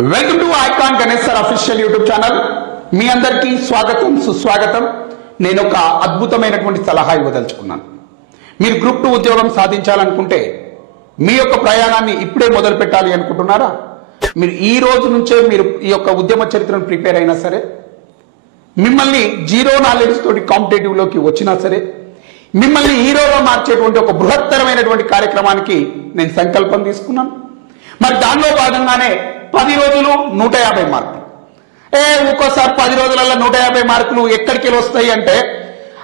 Welcome to icon Ganesh sir official YouTube channel. మీ అందరికీ స్వాగతం సుస్వాగతం. నేను ఒక అద్భుతమైనటువంటి సలహా ఇవ్వదలుచుకున్నాను. మీరు గ్రూప్ 2 ఉద్యోగం సాధించాలనుకుంటే మీ యొక్క ప్రయాణాన్ని ఇప్పుడే మొదలు పెట్టాలి అనుకుంటున్నారా? మీరు ఈ రోజు నుంచే మీరు ఈ యొక్క ఉద్యమ చరిత్రను ప్రిపేర్ అయినా సరే, మిమ్మల్ని జీరో నాలెడ్జ్ తోటి కాంపిటేటివ్ లోకి వచ్చినా సరే, మిమ్మల్ని హీరోగా మార్చేటువంటి ఒక బృహత్తరమైనటువంటి కార్యక్రమానికి నేను సంకల్పం తీసుకున్నాను. మరి దానిలో భాగంగానే 10 రోజులు 150 మార్కులు. ఒక్కోసారి 10 రోజులలో 150 మార్కులు ఎక్కడికి వస్తాయి అంటే,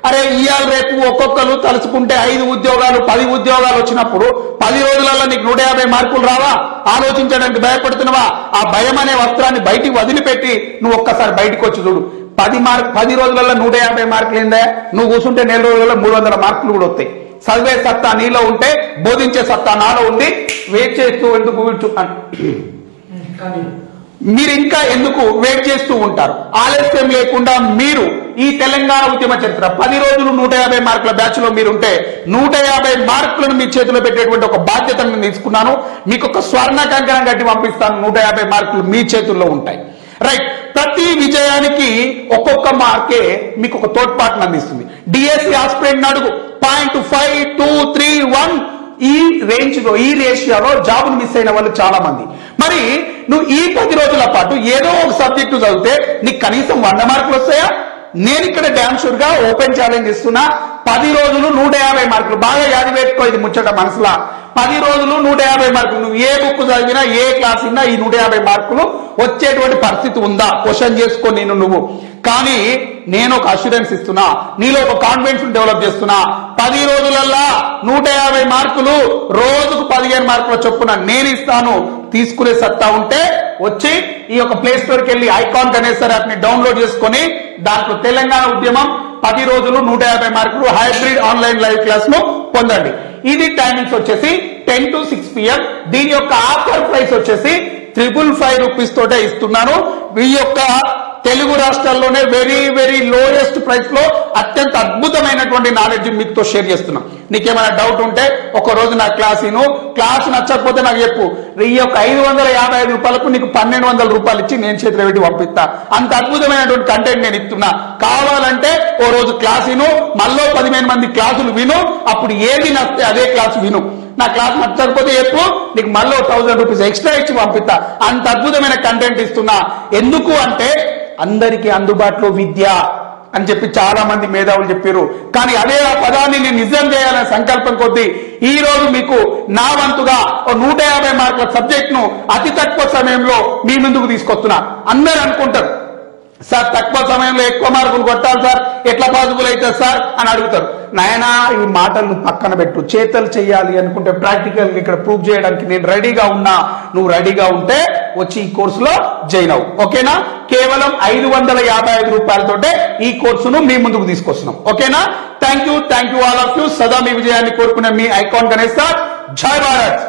అరే ఇవాళ రేపు ఒక్కొక్కరు తలుచుకుంటే 5 ఉద్యోగాలు 10 ఉద్యోగాలు వచ్చినప్పుడు 10 రోజులలో నీకు 150 మార్కులు రావా? ఆలోచించడానికి భయపడుతున్నావా? ఆ భయం అనే వస్త్రాన్ని బయటికి వదిలిపెట్టి నువ్వు ఒక్కసారి బయటకు వచ్చి చూడు. 10 రోజులలో 150 మార్కులు ఏందా? నువ్వు కూర్చుంటే 4 రోజులలో 300 మార్కులు కూడా వస్తాయి. చదివే సత్తా నీలో ఉంటే బోధించే సత్తా నాలో ఉంది. వెయిట్ చేస్తూ ఎందుకు మీరు ఇంకా ఎందుకు వెయిట్ చేస్తూ ఉంటారు? ఆలస్యం లేకుండా మీరు ఈ తెలంగాణ ఉద్యమ చరిత్ర 10 రోజులు 150 మార్కుల బ్యాచ్ లో మీరుంటే 150 మార్కులను మీ చేతిలో పెట్టేటువంటి ఒక బాధ్యతను నేను తీసుకున్నాను. మీకు ఒక స్వర్ణ కంకణం కట్టి పంపిస్తాను. 150 మార్కులు మీ చేతుల్లో ఉంటాయి. రైట్. ప్రతి విజయానికి ఒక్కొక్క మార్కే మీకు ఒక తోడ్పాటును అందిస్తుంది. డిఎస్సి ఆస్పిరెంట్ అడుగు 0.5, 2, 3, 1 ఈ రేంజ్ లో, ఈ రేషియోలో జాబును మిస్ అయిన వాళ్ళు చాలా మంది. మరి నువ్వు ఈ 10 రోజుల పాటు ఏదో ఒక సబ్జెక్టు చదివితే నీకు కనీసం 100 మార్కులు వస్తాయా? నేను ఇక్కడ డ్యామ్ షూర్ గా ఓపెన్ ఛాలెంజ్ ఇస్తున్నా. 10 రోజులు 150 మార్కులు. బాగా యాది పెట్టుకో, ఇది ముచ్చట మనసులా. 10 రోజులు 150 మార్కులు. నువ్వు ఏ బుక్ చదివినా, ఏ క్లాస్ విన్నా ఈ 150 మార్కులు వచ్చేటువంటి పరిస్థితి ఉందా? క్వశ్చన్ చేసుకో నువ్వు. కానీ నేను ఒక అష్యూరెన్స్ ఇస్తున్నా, నీలో ఒక కాన్ఫిడెన్స్ డెవలప్ చేస్తున్నా. 10 రోజులల్లా 150 మార్కులు, రోజుకు 15 మార్కుల చొప్పున నేను ఇస్తాను. తీసుకునే సత్తా ఉంటే వచ్చి ఈ యొక్క ప్లే స్టోర్కి వెళ్ళి ఐకాన్ గణేష్ సార్ యాప్ ని డౌన్లోడ్ చేసుకుని దాంట్లో తెలంగాణ ఉద్యమం 10 రోజులు 150 మార్కులు హైబ్రిడ్ ఆన్లైన్ లైవ్ క్లాస్ ను పొందండి. ఇది టైమింగ్స్ వచ్చేసి 10 to 6 PM. దీని యొక్క ఆఫర్ ప్రైస్ వచ్చేసి 555 రూపీస్ తోటే ఇస్తున్నాను. ఈ యొక్క తెలుగు రాష్ట్రాల్లోనే వెరీ వెరీ లోయెస్ట్ ప్రైస్ లో అత్యంత అద్భుతమైనటువంటి నాలెడ్జ్ మీతో షేర్ చేస్తున్నా. నీకేమైనా డౌట్ ఉంటే ఒక రోజు నా క్లాస్ నచ్చకపోతే నాకు చెప్పు. ఈ యొక్క 555 రూపాయలకు నీకు 1200 రూపాయలు ఇచ్చి నేను చేతిలో పెట్టి పంపిస్తా. అంత అద్భుతమైనటువంటి కంటెంట్ నేను ఇస్తున్నా. కావాలంటే ఓ రోజు క్లాస్ మళ్ళీ 15 మంది క్లాసులు విను. అప్పుడు ఏది నచ్చితే అదే క్లాసు విను. నా క్లాస్ నచ్చకపోతే చెప్పు, నీకు మళ్ళీ 1000 రూపీస్ ఎక్స్ట్రా ఇచ్చి పంపిస్తా. అంత అద్భుతమైన కంటెంట్ ఇస్తున్నా. ఎందుకు అంటే అందరికీ అందుబాటులో విద్య అని చెప్పి చాలా మంది మేధావులు చెప్పారు. కానీ అదే ఆ పదాన్ని నేను నిజం చేయాలనే సంకల్పం కొద్దీ ఈ రోజు మీకు నా వంతుగా 150 మార్కుల సబ్జెక్ట్ ను అతి తక్కువ సమయంలో మీ ముందుకు తీసుకొస్తున్నా. అందరూ అనుకుంటారు, సార్ తక్కువ సమయంలో ఎక్కువ మార్కులు కొట్టాలి సార్, ఎట్లా పాసిబుల్ అవుతుంది సార్ అని అడుగుతారు. నాయనా, ఈ మాటలను పక్కన పెట్టు. చేతలు చేయాలి అనుకుంటే ప్రాక్టికల్ ఇక్కడ ప్రూవ్ చేయడానికి నేను రెడీగా ఉన్నా. నువ్వు రెడీగా ఉంటే వచ్చి ఈ కోర్సులో జాయిన్ అవ్వు. ఓకేనా? కేవలం 555 రూపాయలతోటే ఈ కోర్సును మీ ముందుకు తీసుకొస్తున్నాం. ఓకేనా? Thank you all of you. సదా మీ విజయాన్ని కోరుకునే మీ ఐకాన్ గణేష్ సార్. జై భారత్.